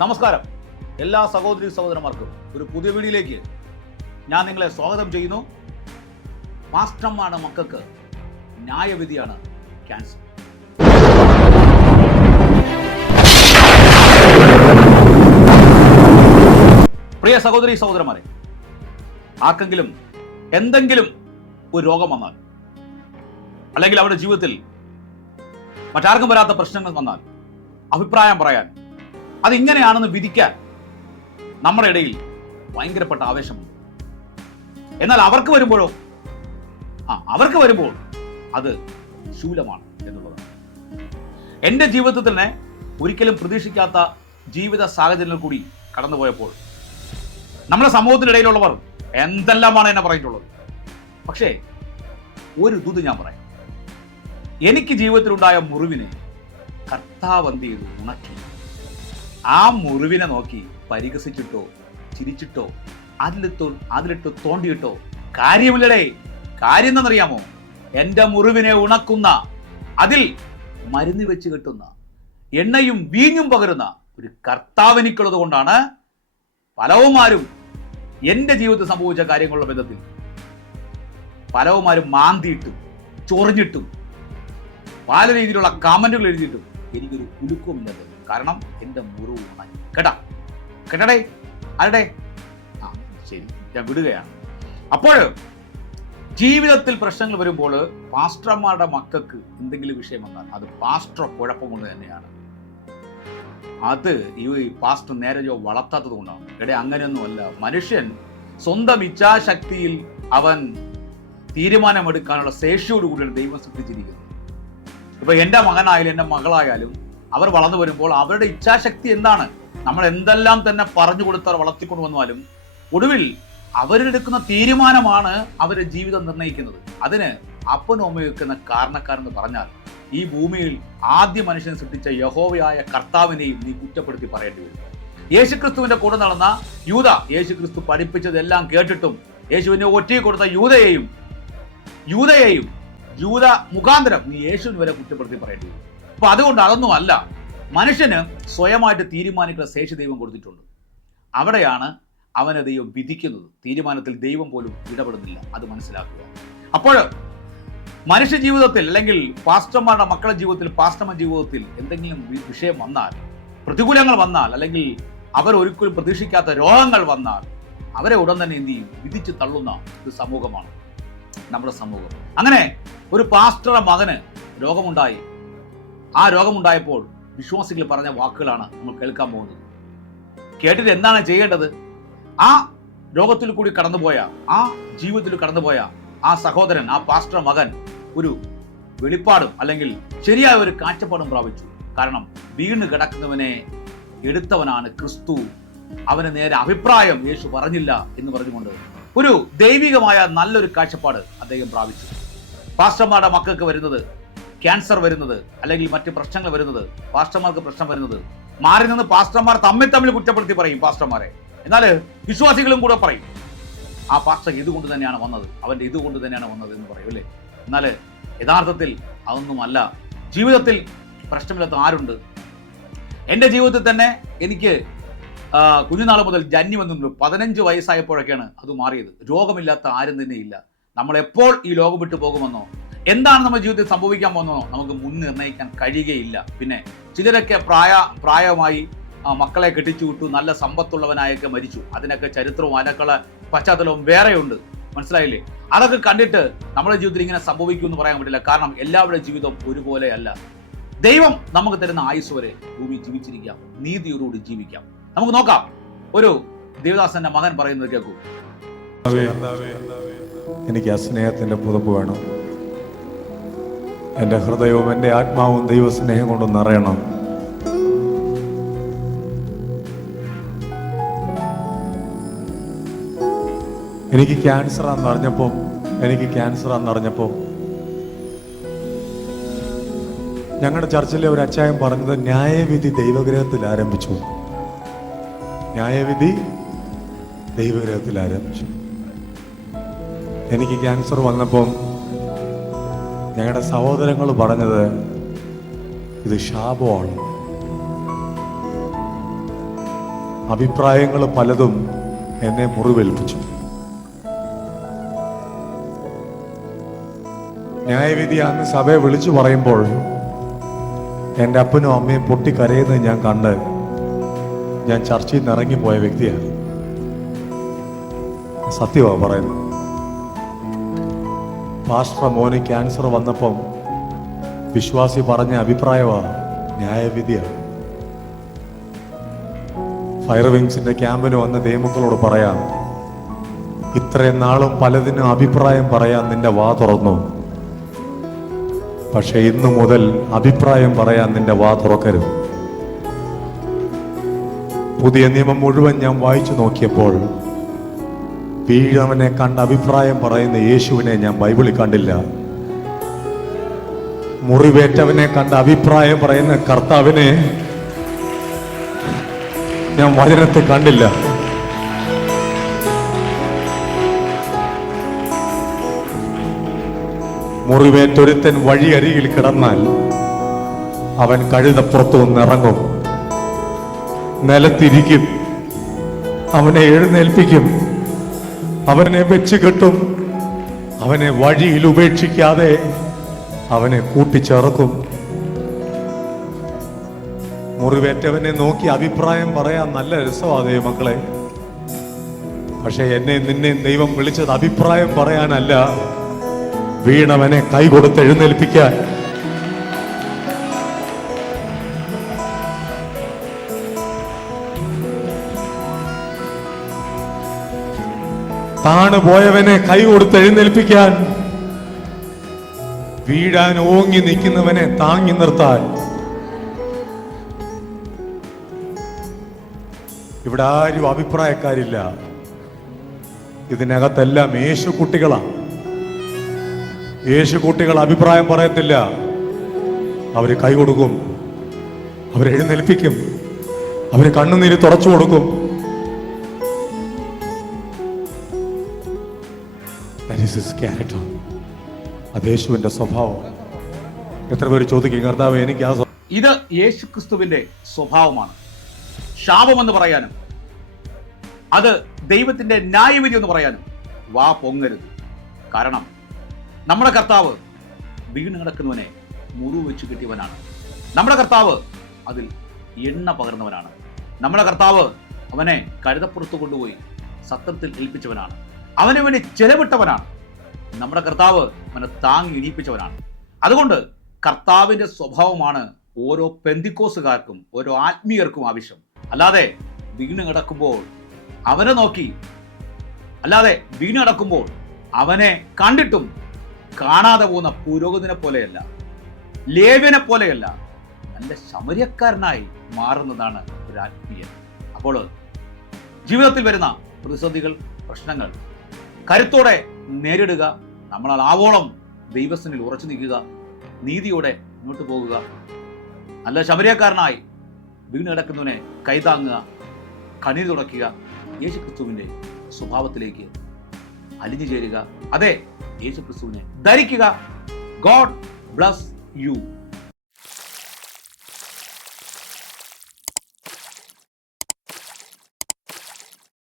നമസ്കാരം. എല്ലാ സഹോദരി സഹോദരന്മാർക്കും ഒരു പുതിയ വീഡിയോയിലേക്ക് ഞാൻ നിങ്ങളെ സ്വാഗതം ചെയ്യുന്നു. മാസ്റ്റർമാണ് മക്കൾക്ക് ന്യായവിധിയാണ് ക്യാൻസർ. പ്രിയ സഹോദരി സഹോദരന്മാരെ ആർക്കെങ്കിലും എന്തെങ്കിലും ഒരു രോഗം വന്നാൽ അല്ലെങ്കിൽ അവരുടെ ജീവിതത്തിൽ മറ്റാർക്കും വരാത്ത പ്രശ്നങ്ങൾ വന്നാൽ അഭിപ്രായം പറയാൻ അതിങ്ങനെയാണെന്ന് വിധിക്കാൻ നമ്മുടെ ഇടയിൽ ഭയങ്കരപ്പെട്ട ആവേശമുണ്ട്. എന്നാൽ അവർക്ക് വരുമ്പോഴോ? ആ അവർക്ക് വരുമ്പോൾ അത് ശൂലമാണ് എന്നുള്ളതാണ്. എന്റെ ജീവിതത്തിൽ തന്നെ ഒരിക്കലും പ്രതീക്ഷിക്കാത്ത ജീവിത സാഹചര്യങ്ങൾ കൂടി കടന്നുപോയപ്പോൾ നമ്മുടെ സമൂഹത്തിനിടയിലുള്ളവർ എന്തെല്ലാമാണ് എന്നെ പറഞ്ഞിട്ടുള്ളത്? പക്ഷേ ഒരു ദുത് ഞാൻ പറയാം. എനിക്ക് ജീവിതത്തിലുണ്ടായ മുറിവിനെ കർത്താവ് ഉണക്കി. ആ മുറിവിനെ നോക്കി പരിഹസിച്ചിട്ടോ ചിരിച്ചിട്ടോ അതിലിട്ടോ അതിലിട്ട് തോണ്ടിയിട്ടോ കാര്യമില്ലടേ. കാര്യം എന്നറിയാമോ എന്റെ മുറിവിനെ ഉണക്കുന്ന അതിൽ മരുന്ന് വെച്ച് കെട്ടുന്ന എണ്ണയും വീഞ്ഞും പകരുന്ന ഒരു കർത്താവെനിക്കുള്ളത് കൊണ്ടാണ് പലവുമാരും എന്റെ ജീവിതത്തിൽ സംഭവിച്ച കാര്യങ്ങളുടെ ബന്ധത്തിൽ പലവന്മാരും മാന്തിയിട്ടും ചൊറിഞ്ഞിട്ടും പല രീതിയിലുള്ള കമന്റുകൾ എഴുതിയിട്ടും എനിക്കൊരു കുലുക്കവുമില്ലാത്തത് കാരണം എന്റെ മുറിവ് ഉണങ്ങി. കേട്ടാ? കേട്ടടേ? ആരുടെ? ആ ശരി. ഞാൻ വിടുകയാണ്. അപ്പോൾ ജീവിതത്തിൽ പ്രശ്നങ്ങൾ വരുമ്പോൾ പാസ്റ്റർമാരുടെ മക്കൾക്ക് എന്തെങ്കിലും വിഷയം വന്നാൽ അത് പാസ്റ്റർ കുഴപ്പം കൊണ്ട് തന്നെയാണ്. അത് ഈ പാസ്റ്റർ നേരെ ജോ വളർത്താത്തത് കൊണ്ടാണ്. എടേ അങ്ങനെയൊന്നുമല്ല. മനുഷ്യൻ സ്വന്തം ഇച്ഛാശക്തിയിൽ അവൻ തീരുമാനമെടുക്കാനുള്ള ശേഷിയോടുകൂടിയാണ് ദൈവം സൃഷ്ടിച്ചിരിക്കുന്നത്. ഇപ്പൊ എന്റെ മകനായാലും എന്റെ മകളായാലും അവർ വളർന്നു വരുമ്പോൾ അവരുടെ ഇച്ഛാശക്തി എന്താണ്? നമ്മൾ എന്തെല്ലാം തന്നെ പറഞ്ഞു കൊടുത്താൽ വളർത്തിക്കൊണ്ടു വന്നാലും ഒടുവിൽ അവരെടുക്കുന്ന തീരുമാനമാണ് അവരുടെ ജീവിതം നിർണയിക്കുന്നത്. അതിന് അപ്പനും അമ്മയും കാരണക്കാരെന്ന് പറഞ്ഞാൽ ഈ ഭൂമിയിൽ ആദ്യ മനുഷ്യനെ സൃഷ്ടിച്ച യഹോവയായ കർത്താവിനെയും നീ കുറ്റപ്പെടുത്തി പറയേണ്ടി വരും. യേശുക്രിസ്തുവിന്റെ കൂടെ നടന്ന യൂത യേശുക്രിസ്തു പഠിപ്പിച്ചതെല്ലാം കേട്ടിട്ടും യേശുവിനെ ഒറ്റയിൽ കൊടുത്ത യൂതയെയും യൂതയെയും യൂത മുഖാന്തരം നീ യേശുവിന് വരെ കുറ്റപ്പെടുത്തി പറയേണ്ടി വരും. അപ്പൊ അതുകൊണ്ട് അതൊന്നും അല്ല. മനുഷ്യന് സ്വയമായിട്ട് തീരുമാനിക്കുന്ന ശേഷി ദൈവം കൊടുത്തിട്ടുണ്ട്. അവിടെയാണ് അവനെ ദൈവം വിധിക്കുന്നത്. തീരുമാനത്തിൽ ദൈവം പോലും ഇടപെടുന്നില്ല. അത് മനസ്സിലാക്കുക. അപ്പോൾ മനുഷ്യ ജീവിതത്തിൽ അല്ലെങ്കിൽ പാസ്റ്റർമാരുടെ മക്കളുടെ ജീവിതത്തിൽ പാസ്റ്റർമാർ ജീവിതത്തിൽ എന്തെങ്കിലും വിഷയം വന്നാൽ പ്രതികൂലങ്ങൾ വന്നാൽ അല്ലെങ്കിൽ അവർ ഒരിക്കലും പ്രതീക്ഷിക്കാത്ത രോഗങ്ങൾ വന്നാൽ അവരെ ഉടൻ തന്നെ എന്ത് ചെയ്യും? വിധിച്ച് തള്ളുന്ന ഒരു സമൂഹമാണ് നമ്മുടെ സമൂഹം. അങ്ങനെ ഒരു പാസ്റ്ററുടെ മകന് രോഗമുണ്ടായി. ആ രോഗമുണ്ടായപ്പോൾ വിശ്വാസികൾ പറഞ്ഞ വാക്കുകളാണ് നമ്മൾ കേൾക്കാൻ പോകുന്നത്. കേട്ടിട്ട് എന്താണ് ചെയ്യേണ്ടത്? ആ രോഗത്തിൽ കൂടി കടന്നുപോയ ആ ജീവിതത്തിൽ കടന്നുപോയ ആ സഹോദരൻ ആ പാസ്റ്റർ മകൻ ഒരു വെളിപ്പാടും അല്ലെങ്കിൽ ശരിയായ ഒരു കാഴ്ചപ്പാടും പ്രാപിച്ചു. കാരണം വീണ് കിടക്കുന്നവനെ എടുത്തവനാണ് ക്രിസ്തു. അവന് നേരെ അഭിപ്രായം യേശു പറഞ്ഞില്ല എന്ന് പറഞ്ഞുകൊണ്ട് ഒരു ദൈവികമായ നല്ലൊരു കാഴ്ചപ്പാട് അദ്ദേഹം പ്രാപിച്ചു. പാസ്റ്റർമാരുടെ മക്കൾക്ക് വരുന്നത് ക്യാൻസർ വരുന്നത് അല്ലെങ്കിൽ മറ്റ് പ്രശ്നങ്ങൾ വരുന്നത് പാസ്റ്റർമാർക്ക് പ്രശ്നം വരുന്നത്. മാറി നിന്ന് പാസ്റ്റർമാർ തമ്മിൽ തമ്മിൽ കുറ്റപ്പെടുത്തി പറയും പാസ്റ്റർമാരെ എന്നാൽ വിശ്വാസികളും കൂടെ പറയും. ആ പാസ്റ്റർ ഇതുകൊണ്ട് തന്നെയാണ് വന്നത് അവന്റെ ഇതുകൊണ്ട് തന്നെയാണ് വന്നത് എന്ന് പറയും അല്ലേ? എന്നാൽ യഥാർത്ഥത്തിൽ അതൊന്നുമല്ല. ജീവിതത്തിൽ പ്രശ്നമില്ലാത്ത ആരുണ്ട്? എന്റെ ജീവിതത്തിൽ തന്നെ എനിക്ക് കുഞ്ഞുനാൾ മുതൽ ജന്യം വന്നു പതിനഞ്ച് വയസ്സായപ്പോഴൊക്കെയാണ് അത് മാറിയത്. രോഗമില്ലാത്ത ആരും തന്നെ ഇല്ല നമ്മൾ എപ്പോൾ ഈ ലോകം വിട്ടു പോകുമെന്നോ എന്താണ് നമ്മുടെ ജീവിതത്തിൽ സംഭവിക്കാൻ പോകുന്നതോ നമുക്ക് മുൻ നിർണയിക്കാൻ കഴിയുകയില്ല. പിന്നെ ചിലരൊക്കെ പ്രായ പ്രായമായി മക്കളെ കെട്ടിച്ചു വിട്ടു നല്ല സമ്പത്തുള്ളവനായൊക്കെ മരിച്ചു. അതിനൊക്കെ ചരിത്രവും അതിനൊക്കെയുള്ള പശ്ചാത്തലവും വേറെയുണ്ട്. മനസ്സിലായില്ലേ? അതൊക്കെ കണ്ടിട്ട് നമ്മുടെ ജീവിതത്തിൽ ഇങ്ങനെ സംഭവിക്കും എന്ന് പറയാൻ പറ്റില്ല. കാരണം എല്ലാവരുടെ ജീവിതം ഒരുപോലെയല്ല. ദൈവം നമുക്ക് തരുന്ന ആയുസ് വരെ ഭൂമി ജീവിച്ചിരിക്കാം. നീതിയോടുകൂടി ജീവിക്കാം. നമുക്ക് നോക്കാം. ഒരു ദേവദാസന്റെ മകൻ പറയുന്നത് കേൾക്കൂ. എനിക്ക് ആ സ്നേഹത്തിന്റെ പുതപ്പ് വേണം. എന്റെ ഹൃദയവും എന്റെ ആത്മാവും ദൈവസ്നേഹം കൊണ്ട് നിറയണം. എനിക്ക് ക്യാൻസർ ആണെന്നറിഞ്ഞപ്പോൾ എനിക്ക് ക്യാൻസർ ആണെന്നറിഞ്ഞപ്പോൾ ഞങ്ങളുടെ ചർച്ചിലെ ഒരു അച്ചായം പറഞ്ഞത് ന്യായവിധി ദൈവഗ്രഹത്തിൽ ആരംഭിച്ചു. ന്യായവിധി ദൈവഗ്രഹത്തിൽ ആരംഭിച്ചു. എനിക്ക് ക്യാൻസർ വന്നപ്പം ഞങ്ങളുടെ സഹോദരങ്ങൾ പറഞ്ഞത് ഇത് ശാപമാണ്. അഭിപ്രായങ്ങൾ പലതും എന്നെ മുറിവേൽപ്പിച്ചു. ന്യായവിധി അന്ന് സഭയെ വിളിച്ചു പറയുമ്പോൾ എന്റെ അപ്പനും അമ്മയും പൊട്ടിക്കരയുന്നത് ഞാൻ കണ്ട് ഞാൻ ചർച്ചയിൽ നിന്ന് ഇറങ്ങിപ്പോയ വ്യക്തിയാണ്. സത്യമാണ് പറയുന്നത്. പാസ്റ്റർ മോന് ക്യാൻസർ വന്നപ്പം വിശ്വാസി പറഞ്ഞ അഭിപ്രായമാണ് ന്യായവിധിയാണ് ഫയർ വിങ്സിന്റെ ക്യാമ്പിന് വന്ന ദൈവങ്ങളോട് പറയാം ഇത്രയും നാളും പലതിനും അഭിപ്രായം പറയാൻ നിന്റെ വാ തുറന്നു. പക്ഷെ ഇന്നു മുതൽ അഭിപ്രായം പറയാൻ നിന്റെ വാ തുറക്കരുത്. പുതിയ നിയമം മുഴുവൻ ഞാൻ വായിച്ചു നോക്കിയപ്പോൾ വീഴവനെ കണ്ട അഭിപ്രായം പറയുന്ന യേശുവിനെ ഞാൻ ബൈബിളിൽ കണ്ടില്ല. മുറിവേറ്റവനെ കണ്ട അഭിപ്രായം പറയുന്ന കർത്താവിനെ ഞാൻ വചനത്തെ കണ്ടില്ല. മുറിവേറ്റൊരുത്തൻ വഴിയരികിൽ കിടന്നാൽ അവൻ കഴുതപ്പുറത്തു നിന്നിറങ്ങും നിലത്തിരിക്കും. അവനെ എഴുന്നേൽപ്പിക്കും. അവനെ വെച്ച് കെട്ടും. അവനെ വഴിയിൽ ഉപേക്ഷിക്കാതെ അവനെ കൂട്ടിച്ചേർക്കും. മുറിവേറ്റവനെ നോക്കി അഭിപ്രായം പറയാൻ നല്ല രസമാതേ മക്കളെ. പക്ഷെ എന്നെ നിന്നെ ദൈവം വിളിച്ചത് അഭിപ്രായം പറയാനല്ല. വീണവനെ കൈ കൊടുത്ത് എഴുന്നേൽപ്പിക്കാൻ. താണ് പോയവനെ കൈ കൊടുത്ത് എഴുന്നേൽപ്പിക്കാൻ. വീഴാൻ ഓങ്ങി നിൽക്കുന്നവനെ താങ്ങി നിർത്താൻ. ഇവിടെ ആരും അഭിപ്രായക്കാരില്ല. ഇതിനകത്തെല്ലാം യേശു കുട്ടികളാണ് യേശു കുട്ടികൾ അഭിപ്രായം പറയത്തില്ല. അവർ കൈ കൊടുക്കും. അവരെഴുന്നേൽപ്പിക്കും അവർ കണ്ണുനീര് തുറച്ചു കൊടുക്കും. That ക്യാരക്ടർ his അത് യേശുവിന്റെ സ്വഭാവം. എത്ര പേര് ചോദിക്കും കർത്താവ് എനിക്ക് ആ ഇത് യേശു യേശുക്രിസ്തുവിന്റെ സ്വഭാവമാണ്. ശാപമെന്ന് പറയാനും അത് ദൈവത്തിന്റെ ന്യായവിധി എന്ന് പറയാനും വാ പൊങ്ങരുത്. കാരണം നമ്മുടെ കർത്താവ് വീണ് കിടക്കുന്നവനെ മുറിവ് വെച്ച് കിട്ടിയവനാണ്. നമ്മുടെ കർത്താവ് അതിൽ എണ്ണ പകർന്നവനാണ്. നമ്മുടെ കർത്താവ് അവനെ കരുതപ്പുറത്ത് കൊണ്ടുപോയി സത്രത്തിൽ ഏൽപ്പിച്ചവനാണ്. അവന് വേണ്ടി ചെലവിട്ടവനാണ്. നമ്മുടെ കർത്താവ് അവനെ താങ്ങി ഇടിയിപ്പിച്ചവനാണ് അതുകൊണ്ട് കർത്താവിന്റെ സ്വഭാവമാണ് ഓരോ പെന്തിക്കോസുകാർക്കും ഓരോ ആത്മീയർക്കും ആവശ്യം. അല്ലാതെ വീണ് കിടക്കുമ്പോൾ അവനെ നോക്കി അല്ലാതെ വീണ് കിടക്കുമ്പോൾ അവനെ കണ്ടിട്ടും കാണാതെ പോകുന്ന പുരോഗതിനെ പോലെയല്ല ലേവ്യനെ പോലെയല്ല നല്ല ശമര്യക്കാരനായി മാറുന്നതാണ് ഒരു ആത്മീയൻ. അപ്പോൾ ജീവിതത്തിൽ വരുന്ന പ്രതിസന്ധികൾ പ്രശ്നങ്ങൾ കരുത്തോടെ നേരിടുക. നമ്മളാൽ ആവോളം ദൈവസ്ഥനിൽ ഉറച്ചു നിൽക്കുക. നീതിയോടെ മുന്നോട്ട് പോകുക. നല്ല ശബരിയക്കാരനായി വീണ് കിടക്കുന്നവനെ കൈതാങ്ങുക. കണ്ണീർ തുടയ്ക്കുക. യേശു ക്രിസ്തുവിന്റെ സ്വഭാവത്തിലേക്ക് അലിഞ്ഞു ചേരുക. അതെ യേശു ക്രിസ്തുവിനെ ധരിക്കുക. God bless you.